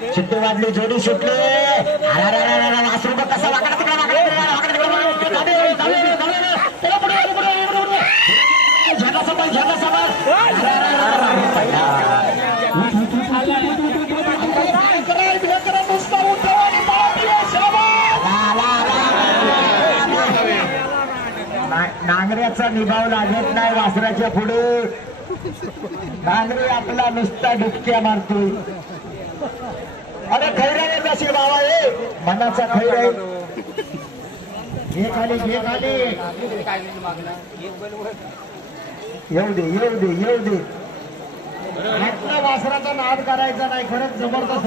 चिट्टी वाजली, जोडी सुटली. वासरू कसा वाकडा तिकडे नांगऱ्याचा निभाव लागत नाही वासराच्या पुढे. नांगरे आपला नुसता डुबक्या मारतोय. अरे खैराने जशी बाबा हे मनाचा खैर आहे. घे खाली, घे खाली. येऊ दे, येऊ दे, येऊ दे. आपल्या वासराचा नाद करायचा नाही. खरंच जबरदस्त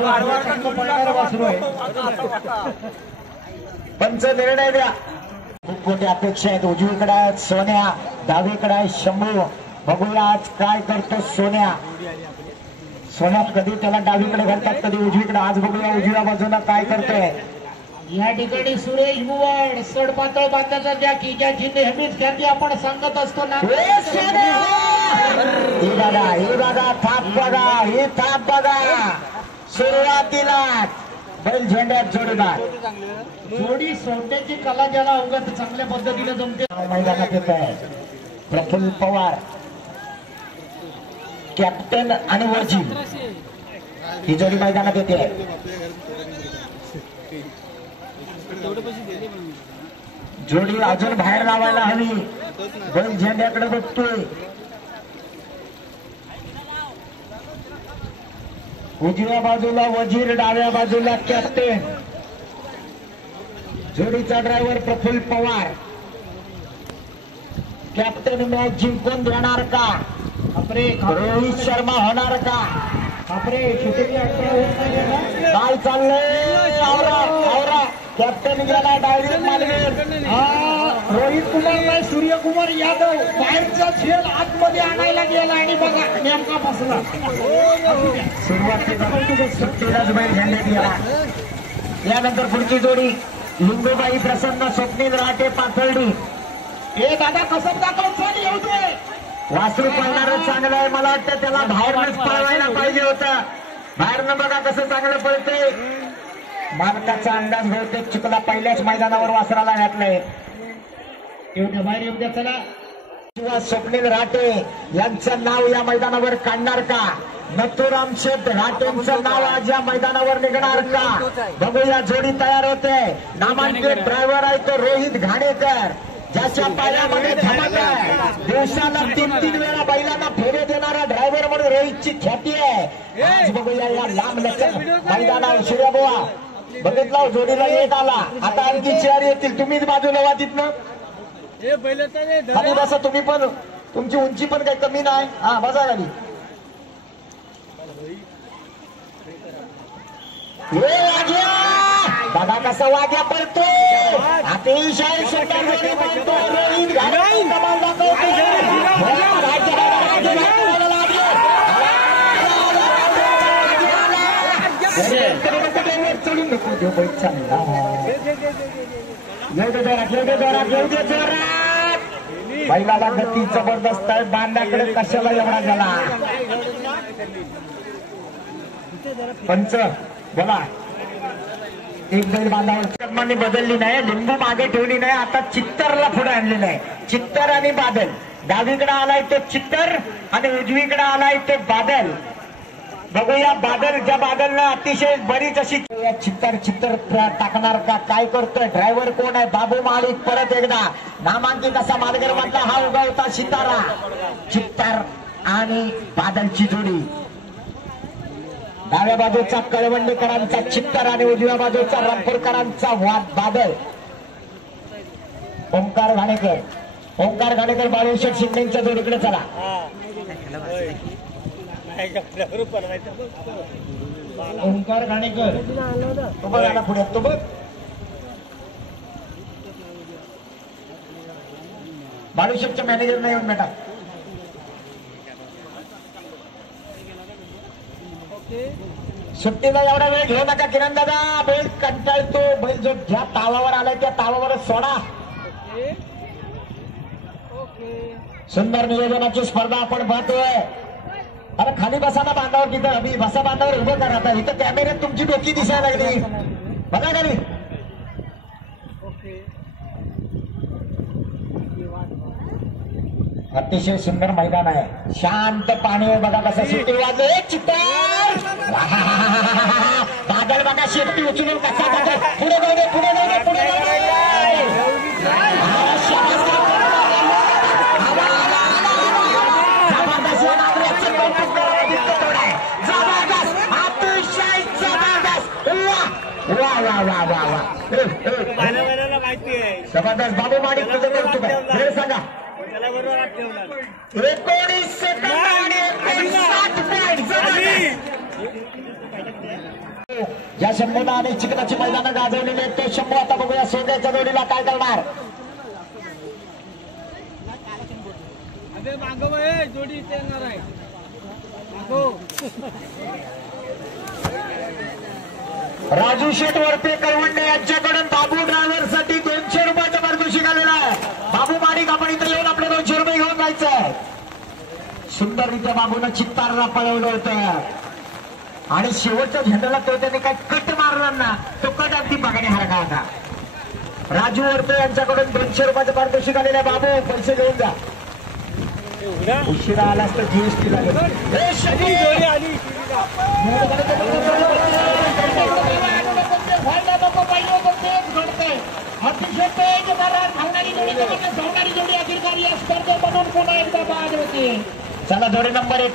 वासरू आहे. पंच निर्णय द्या. खूप मोठी अपेक्षा आहेत. उजवीकडे आहेत सोन्या, डावीकडे आहे शंभू. बघूया आज काय करतो सोन्या. सोन्यात कधी त्याला डावीकडे घालतात, कधी उजवीकडे. आज बघूया उजव्या बाजूला काय करतोय. या ठिकाणी सुरेश बुवाड सड पातळ बांधाचा जॅकी, ज्याची नेहमीच ख्याती आपण सांगत असतो ना. ही बघा, ही बघा, थाप बघा, ही थाप बघा. सुरुवातीला बैल झेंड्यात जोडीदार. जोडी सोडण्याची कला ज्याला अवगत चांगल्या पद्धतीने जमते. मैदानात येत आहे प्रफुल्ल पवार, कॅप्टन आणि वजीर. ही जोडी मैदानात येते. जोडी अजून बाहेर लावायला हवी. बैल झेंड्याकडे बघतोय. उजव्या बाजूला वजीर, डाव्या बाजूला कॅप्टन. जोडीचा driver Praful Pawar. Captain match जिंकून देणार का? रोहित शर्मा होणार का? काय चाललंय? आवरा कॅप्टन गेला डायरेक्ट मालवीर. रोहित कुमार नाही, सूर्यकुमार यादव बाहेरचा खेळ आतमध्ये आणायला गेला आणि बघा नेमका फसला. सुरुवातीलाच बैल घेण्यात गेला. यानंतर पुढची जोडी लिंगूबाई प्रसन्न, स्वप्नील राटे, पाथर्डी. हे दादा कसं दाखवत चालू येऊ दे. वासरू पळणारच चांगलं आहे. मला वाटतं त्याला बाहेरनच पळवायला पाहिजे होतं. बाहेरनं बघा कसं चांगलं पळते. मालकाचा अंदाज बहुतेक चुकला. पहिल्याच मैदानावर वासराला घातलंय. एवढ्या बाहेर येऊ द्या चला. किंवा स्वप्नील राटे यांचं नाव या मैदानावर काढणार का? नथुराम शेठ राटेंचं नाव आज या मैदानावर निघणार का? बघूया. जोडी तयार होते. नामांकित ड्रायव्हर आहे तो रोहित घाणेकर, ज्याच्या पायामध्ये धमक आहे. दिवसाला 3-3 वेळा बैलांना फेरे देणारा ड्रायव्हर म्हणून रोहितची ख्याती आहे. आज बघूया या लांब लचक मैदानावर. सूर्यबुवा बघितलं, जोडीला येत आला. आता आणखी चेअर येतील. तुम्हीच बाजूला वा तिथनं. खाली बसा तुम्ही पण. तुमची उंची पण काही कमी नाही. हा बसा खाली. दादा कसा वाग्या पडतो. अतिशय छोटा जोडी मानतो रोहित घाणे. कमाल दाखवतो. चढून नको देऊ बैल चांगला. येऊ दे जोरात, येऊ दे जोरात, येऊ दे जोरात. बैलाला गती जबरदस्त आहे. बांधाकडे कशाला एवढा झाला. पंच बोला. एक बैल बांधावर कर्माने बदलली नाही. लिंबू मागे ठेवली नाही. आता चित्तरला पुढे आणलेलं आहे. चित्तर आणि बादल. डावीकडे आलाय तो चित्तर आणि उजवीकडे आलाय तो बादल. बघूया बादल, ज्या बादलनं अतिशय बरीच अशी चित्तर टाकणार का? काय करतोय? ड्रायव्हर कोण आहे? बाबू माळी. परत एकदा नामांकित असा मालगर मधला हा उगवता सितारा. चित्तर आणि बादलची जोडी. डाव्या बाजूचा कळवंडेकरांचा चित्तर आणि उजव्या बाजूचा रामपूरकरांचा वाद बादल. ओंकार घाणेकर, ओंकार घाणेकर बाळूशेठ शिंदेच्या जोडीकडे चला. ओंकार घाणेकर तो बघ आला पुढे. तो बघ बाळूशेठच्या मॅनेजरला येऊन बेटा. सुट्टीला एवढा वेळ घेऊ नका किरण दादा. बैल कंटाळतो. बैल जो ज्या तावावर आलाय त्या तावावरच सोडा. सुंदर नियोजनाची स्पर्धा आपण पाहतोय. अरे खाली बसा ना बांधावर तिथं अभि बसा बांधावर उभं करा आता इथं कॅमेऱ्यात तुमची डोकी दिसायला लागली बघा खाली अतिशय सुंदर मैदान आहे शांत पाणी आहे बघा कसं सुट्टी वाजले चित्तर बादल बघा शेपटी उचलून कसा पुढे जाऊ दे पुढे जाऊ दे पुढे जाऊ दे जबरदस्त बाबू माडिक तुझं कौतुक आहे वेळ सांगा 19 सेकंद आणि 59 पॉईंट ज्या शंभूला आणि चिकनाची मैदानं गाजवलेली आहेत ते शंभू आता बघूया सोन्याच्या जोडीला काय करणार जोडी येणार आहे राजू शेठ वरपे करवंडे यांच्याकडून बाबू ड्रायव्हर साठी 200 रुपयाचं पारितोषिक आलेलं आहे बाबू माडिक आपण इथे येऊन आपले 200 रुपये घेऊन जायचं आहे सुंदररित्या बाबूनं चित्तारला पळवलं होतं आणि शेवटच्या झेंड्याला तो त्याने काय कट मारला ना तो कट अगदी बघणे हरका होता राजू वरपे यांच्याकडून 200 रुपयाचं पारितोषिक आलेलं आहे बाबू पैसे घेऊन जा उशिरा आलास तर जीएसटी लागेल अतिशय तेज धावणारी जोडी अधिकारी या स्पर्धेमधून पुन्हा एकदा बाद होते चला जोडी नंबर 1